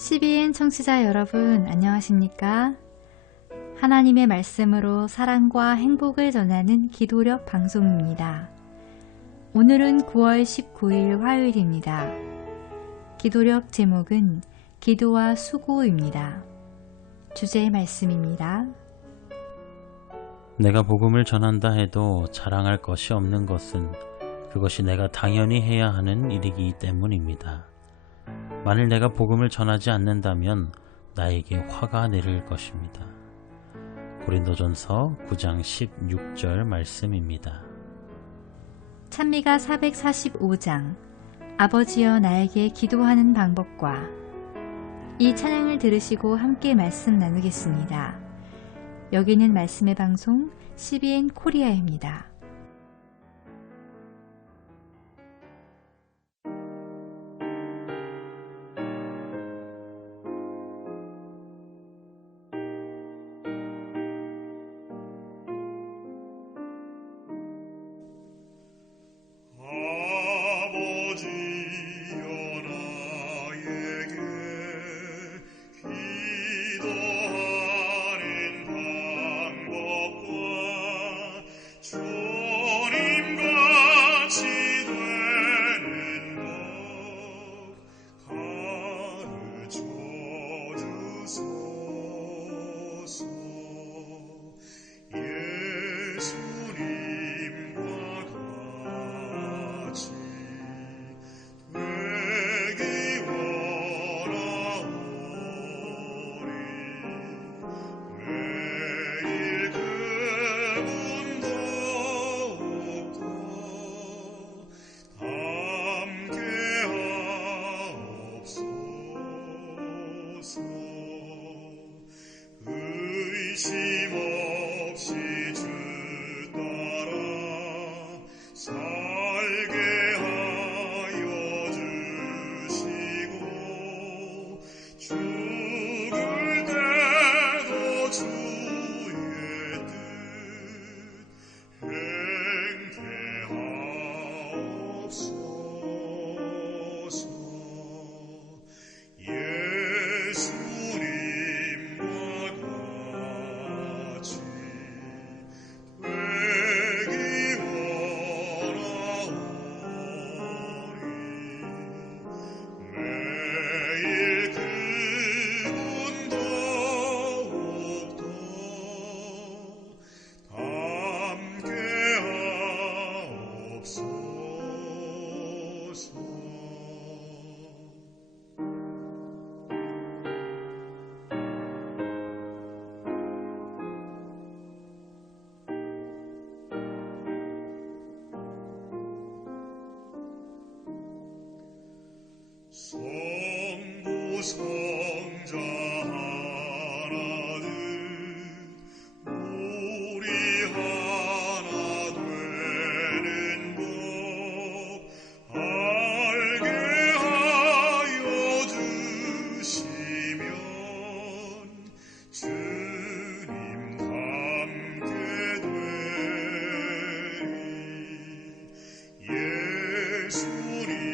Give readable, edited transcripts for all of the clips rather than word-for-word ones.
CBN 청취자 여러분 안녕하십니까? 하나님의 말씀으로 사랑과 행복을 전하는 기도력 방송입니다. 오늘은 9월 19일 화요일입니다. 기도력 제목은 기도와 수고입니다. 주제의 말씀입니다. 내가 복음을 전한다 해도 자랑할 것이 없는 것은 그것이 내가 당연히 해야 하는 일이기 때문입니다. 만일 내가 복음을 전하지 않는다면 나에게 화가 내릴 것입니다. 고린도전서 9장 16절 말씀입니다. 찬미가 445장 아버지여 나에게 기도하는 방법과 이 찬양을 들으시고 함께 말씀 나누겠습니다. 여기는 말씀의 방송 CBN 코리아입니다. 성부 성자 하나는 우리 하나 되는 법 알게 하여 주시면 주님 함께 되리 예수님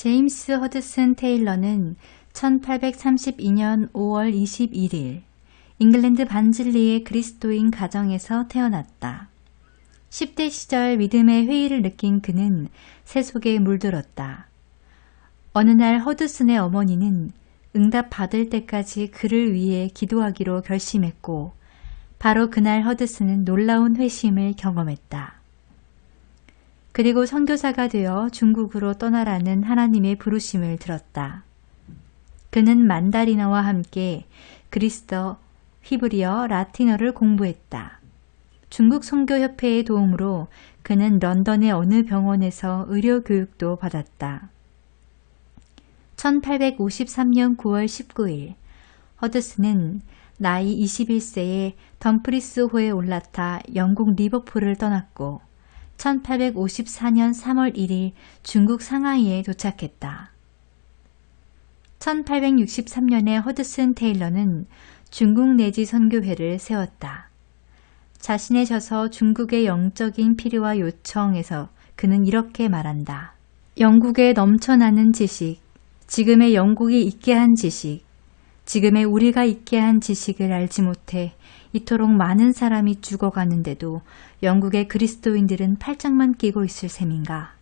제임스 허드슨 테일러는 1832년 5월 21일 잉글랜드 반즐리의 그리스도인 가정에서 태어났다. 10대 시절 믿음의 회의를 느낀 그는 세속에 물들었다. 어느 날 허드슨의 어머니는 응답받을 때까지 그를 위해 기도하기로 결심했고 바로 그날 허드슨은 놀라운 회심을 경험했다. 그리고 선교사가 되어 중국으로 떠나라는 하나님의 부르심을 들었다. 그는 만다리나와 함께 그리스어, 히브리어, 라틴어를 공부했다. 중국 선교협회의 도움으로 그는 런던의 어느 병원에서 의료 교육도 받았다. 1853년 9월 19일 허드슨은 나이 21세에 덤프리스호에 올라타 영국 리버풀을 떠났고 1854년 3월 1일 중국 상하이에 도착했다. 1863년에 허드슨 테일러는 중국 내지 선교회를 세웠다. 자신의 저서 중국의 영적인 필요와 요청에서 그는 이렇게 말한다. 영국에 넘쳐나는 지식, 지금의 영국이 있게 한 지식, 지금의 우리가 있게 한 지식을 알지 못해 이토록 많은 사람이 죽어가는데도 영국의 그리스도인들은 팔짱만 끼고 있을 셈인가?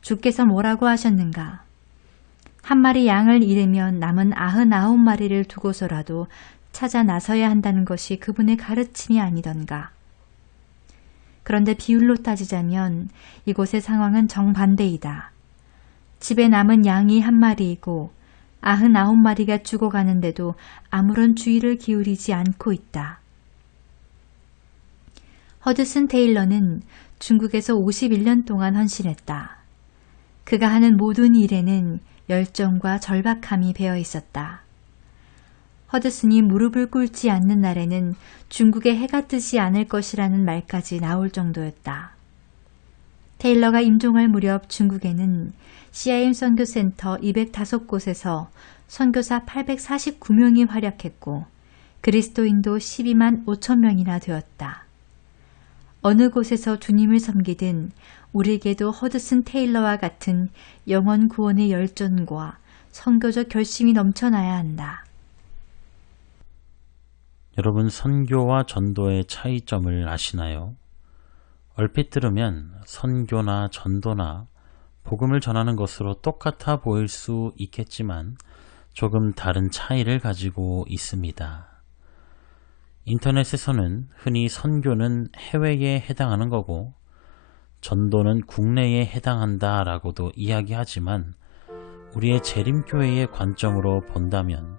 주께서 뭐라고 하셨는가? 한 마리 양을 잃으면 남은 99마리를 두고서라도 찾아 나서야 한다는 것이 그분의 가르침이 아니던가. 그런데 비율로 따지자면 이곳의 상황은 정반대이다. 집에 남은 양이 1마리이고 99마리가 죽어가는데도 아무런 주의를 기울이지 않고 있다. 허드슨 테일러는 중국에서 51년 동안 헌신했다. 그가 하는 모든 일에는 열정과 절박함이 배어 있었다. 허드슨이 무릎을 꿇지 않는 날에는 중국에 해가 뜨지 않을 것이라는 말까지 나올 정도였다. 테일러가 임종할 무렵 중국에는 CIM 선교센터 205곳에서 선교사 849명이 활약했고 그리스도인도 12만 5천 명이나 되었다. 어느 곳에서 주님을 섬기든 우리에게도 허드슨 테일러와 같은 영혼 구원의 열정과 선교적 결심이 넘쳐나야 한다. 여러분, 선교와 전도의 차이점을 아시나요? 얼핏 들으면 선교나 전도나 복음을 전하는 것으로 똑같아 보일 수 있겠지만 조금 다른 차이를 가지고 있습니다. 인터넷에서는 흔히 선교는 해외에 해당하는 거고 전도는 국내에 해당한다 라고도 이야기하지만 우리의 재림교회의 관점으로 본다면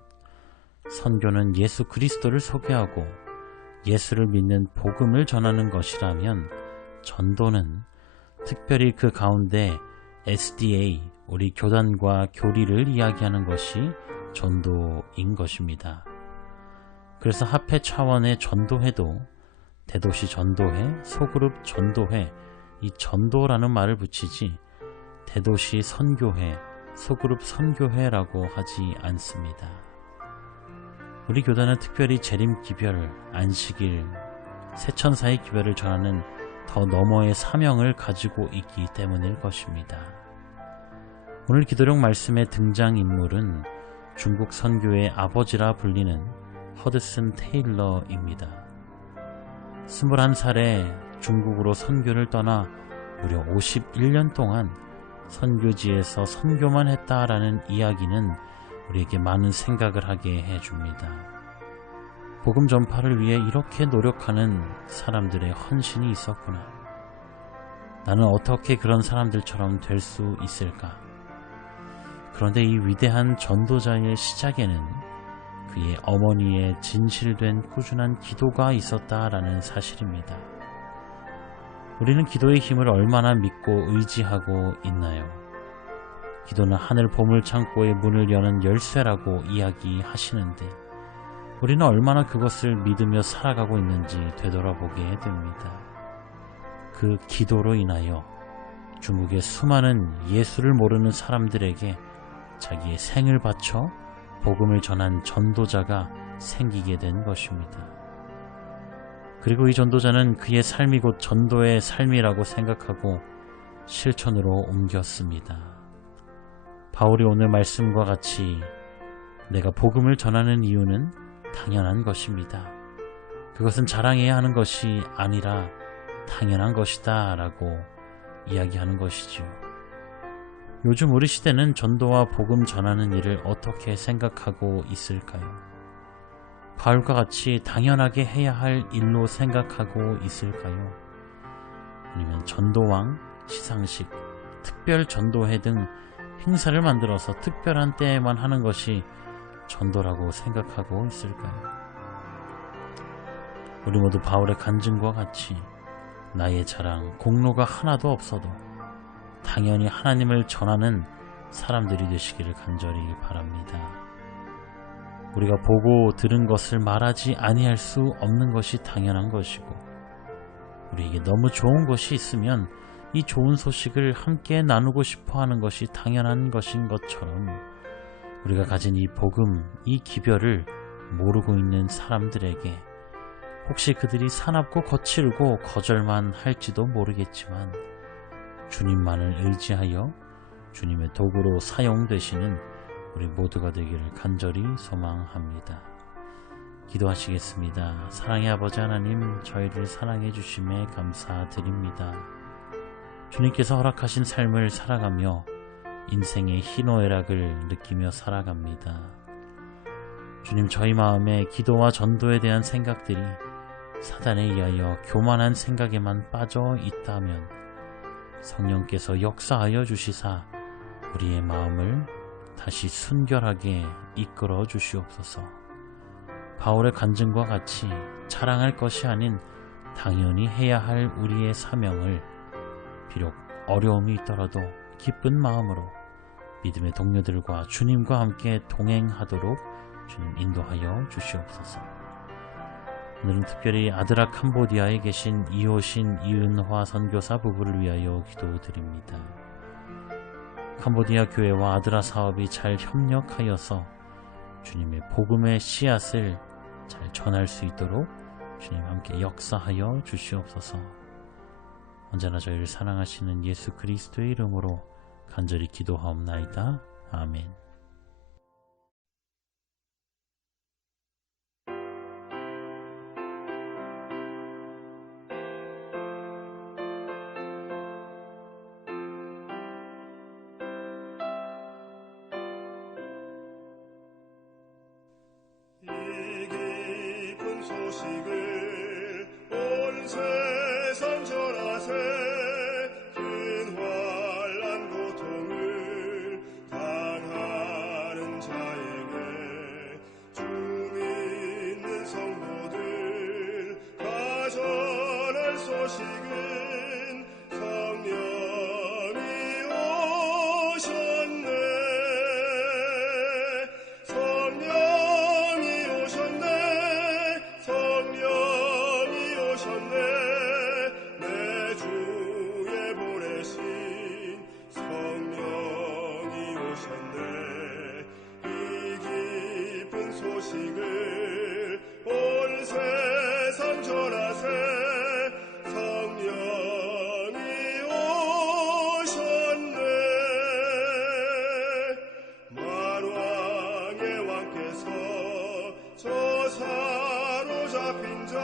선교는 예수 그리스도를 소개하고 예수를 믿는 복음을 전하는 것이라면 전도는 특별히 그 가운데 SDA, 우리 교단과 교리를 이야기하는 것이 전도인 것입니다. 그래서 합회 차원의 전도회도 대도시 전도회, 소그룹 전도회, 이 전도라는 말을 붙이지 대도시 선교회, 소그룹 선교회라고 하지 않습니다. 우리 교단은 특별히 재림기별, 안식일, 새천사의 기별을 전하는 더 너머의 사명을 가지고 있기 때문일 것입니다. 오늘 기도록 말씀의 등장인물은 중국 선교의 아버지라 불리는 허드슨 테일러입니다. 21살에 중국으로 선교를 떠나 무려 51년 동안 선교지에서 선교만 했다라는 이야기는 우리에게 많은 생각을 하게 해줍니다. 복음 전파를 위해 이렇게 노력하는 사람들의 헌신이 있었구나. 나는 어떻게 그런 사람들처럼 될 수 있을까? 그런데 이 위대한 전도자의 시작에는 그의 어머니의 진실된 꾸준한 기도가 있었다라는 사실입니다. 우리는 기도의 힘을 얼마나 믿고 의지하고 있나요? 기도는 하늘 보물창고의 문을 여는 열쇠라고 이야기하시는데 우리는 얼마나 그것을 믿으며 살아가고 있는지 되돌아보게 됩니다. 그 기도로 인하여 중국의 수많은 예수를 모르는 사람들에게 자기의 생을 바쳐 복음을 전한 전도자가 생기게 된 것입니다. 그리고 이 전도자는 그의 삶이 곧 전도의 삶이라고 생각하고 실천으로 옮겼습니다. 바울이 오늘 말씀과 같이 내가 복음을 전하는 이유는 당연한 것입니다. 그것은 자랑해야 하는 것이 아니라 당연한 것이다 라고 이야기하는 것이죠. 요즘 우리 시대는 전도와 복음 전하는 일을 어떻게 생각하고 있을까요? 바울과 같이 당연하게 해야 할 일로 생각하고 있을까요? 아니면 전도왕, 시상식, 특별 전도회 등 행사를 만들어서 특별한 때에만 하는 것이 전도라고 생각하고 있을까요? 우리 모두 바울의 간증과 같이 나의 자랑, 공로가 하나도 없어도 당연히 하나님을 전하는 사람들이 되시기를 간절히 바랍니다. 우리가 보고 들은 것을 말하지 아니할 수 없는 것이 당연한 것이고, 우리에게 너무 좋은 것이 있으면 이 좋은 소식을 함께 나누고 싶어 하는 것이 당연한 것인 것처럼, 우리가 가진 이 복음, 이 기별을 모르고 있는 사람들에게 혹시 그들이 사납고 거칠고 거절만 할지도 모르겠지만 주님만을 의지하여 주님의 도구로 사용되시는 우리 모두가 되기를 간절히 소망합니다. 기도하시겠습니다. 사랑의 아버지 하나님, 저희를 사랑해 주심에 감사드립니다. 주님께서 허락하신 삶을 살아가며 인생의 희노애락을 느끼며 살아갑니다. 주님, 저희 마음에 기도와 전도에 대한 생각들이 사단에 의하여 교만한 생각에만 빠져 있다면 성령께서 역사하여 주시사 우리의 마음을 다시 순결하게 이끌어 주시옵소서. 바울의 간증과 같이 자랑할 것이 아닌 당연히 해야 할 우리의 사명을 비록 어려움이 있더라도 기쁜 마음으로 믿음의 동료들과 주님과 함께 동행하도록 주님 인도하여 주시옵소서. 오늘은 특별히 아드라 캄보디아에 계신 이호신 이은화 선교사 부부를 위하여 기도드립니다. 캄보디아 교회와 아드라 사업이 잘 협력하여서 주님의 복음의 씨앗을 잘 전할 수 있도록 주님 함께 역사하여 주시옵소서. 언제나 저희를 사랑하시는 예수 그리스도의 이름으로 간절히 기도하옵나이다. 아멘. 이 깊은 소식을 온 세상 전하세. 근환난 고통을 당하는 자에게 주 믿는 성도들 다 전할 소식은 성령이 오셨네. 성령이 오셨네. 내 주에 보내신 성령이 오셨네. 이 깊은 소식을 온 세상 전하세. 성령이 오셨네. 만왕의 왕께서 저 사로잡힌 자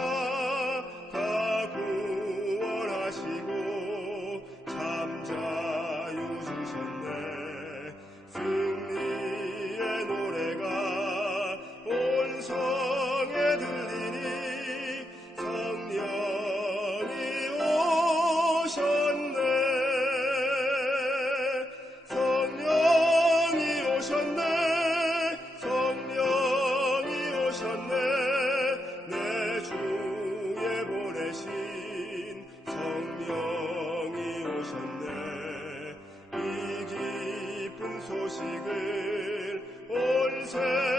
다 구원하시고 잠자유 주셨네. 승리의 노래가 온 성에 들리니 성령이 오셨네. 성령이 오셨네. 성령이 오셨네. 내 주에 보내신 성령이 오셨네. 이 깊은 소식을 온 세상에